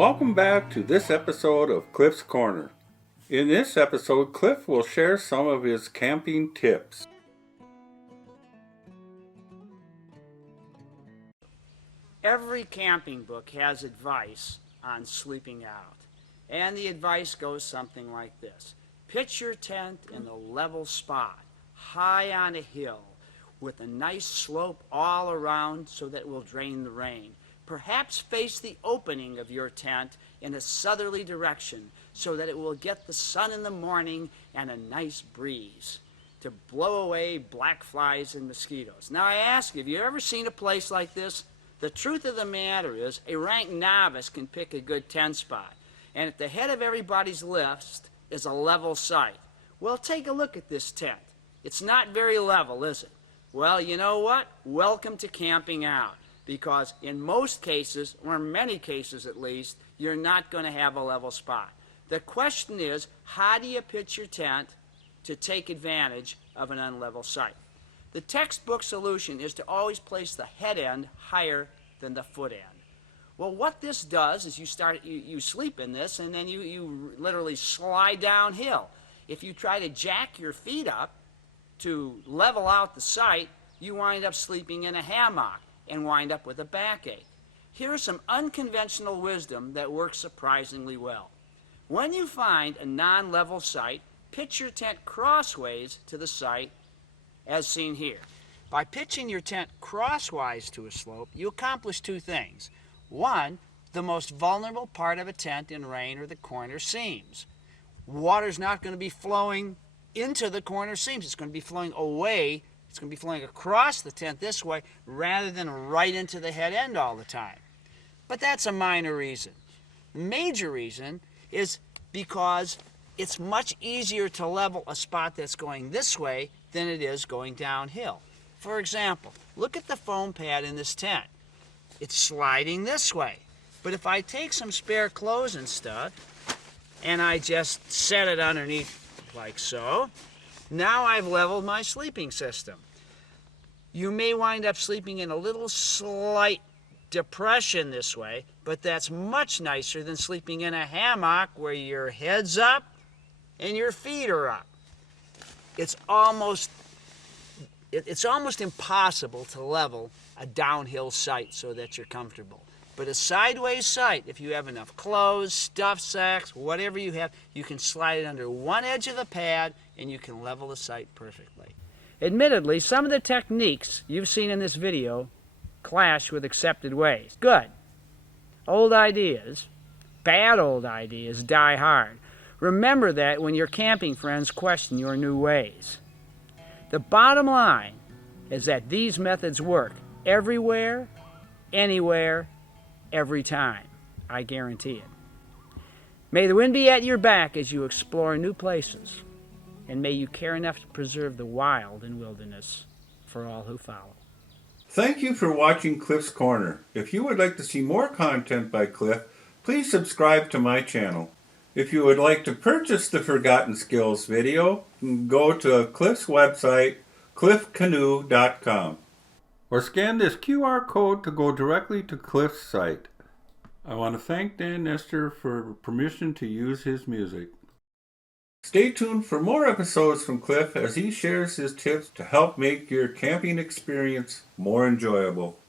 Welcome back to this episode of Cliff's Corner. In this episode, Cliff will share some of his camping tips. Every camping book has advice on sleeping out. And the advice goes something like this. Pitch your tent in a level spot, high on a hill, with a nice slope all around so that it will drain the rain. Perhaps face the opening of your tent in a southerly direction so that it will get the sun in the morning and a nice breeze to blow away black flies and mosquitoes. Now I ask you, have you ever seen a place like this? The truth of the matter is, a rank novice can pick a good tent spot. And at the head of everybody's list is a level site. Well, take a look at this tent. It's not very level, is it? Well, you know what? Welcome to camping out. Because in most cases, or many cases at least, you're not going to have a level spot. The question is, how do you pitch your tent to take advantage of an unlevel site? The textbook solution is to always place the head end higher than the foot end. Well, what this does is you sleep in this and then you literally slide downhill. If you try to jack your feet up to level out the site, you wind up sleeping in a hammock and wind up with a backache. Here's some unconventional wisdom that works surprisingly well. When you find a non-level site, pitch your tent crossways to the site as seen here. By pitching your tent crosswise to a slope, you accomplish two things. One, the most vulnerable part of a tent in rain are the corner seams. Water's not going to be flowing into the corner seams. It's going to be flowing away. It's going to be flowing across the tent this way rather than right into the head end all the time. But that's a minor reason. The major reason is because it's much easier to level a spot that's going this way than it is going downhill. For example, look at the foam pad in this tent. It's sliding this way. But if I take some spare clothes and stuff and I just set it underneath like so, now I've leveled my sleeping system. You may wind up sleeping in a little slight depression this way, but that's much nicer than sleeping in a hammock where your head's up and your feet are up. It's almost impossible to level a downhill site so that you're comfortable. But a sideways site, if you have enough clothes, stuff sacks, whatever you have, you can slide it under one edge of the pad and you can level the site perfectly. Admittedly, some of the techniques you've seen in this video clash with accepted ways. Good. Old ideas, bad old ideas die hard. Remember that when your camping friends question your new ways. The bottom line is that these methods work everywhere, anywhere, every time. I guarantee it. May the wind be at your back as you explore new places, and may you care enough to preserve the wild and wilderness for all who follow. Thank you for watching Cliff's Corner. If you would like to see more content by Cliff, please subscribe to my channel. If you would like to purchase the Forgotten Skills video, go to Cliff's website, cliffcanoe.com. Or scan this QR code to go directly to Cliff's site. I want to thank Dan Nestor for permission to use his music. Stay tuned for more episodes from Cliff as he shares his tips to help make your camping experience more enjoyable.